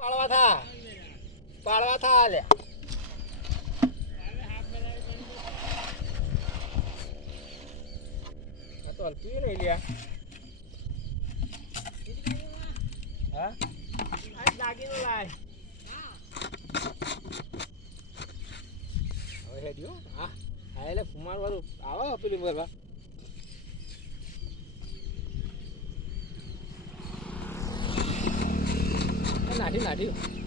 પાડવા થા લે આ તો હલતું નહીં લ્યા હા આ દાગીનો લાય હવે હેડ્યો હા હા એટલે ફુમાર વાળું આવો પેલું કરવા નાઠી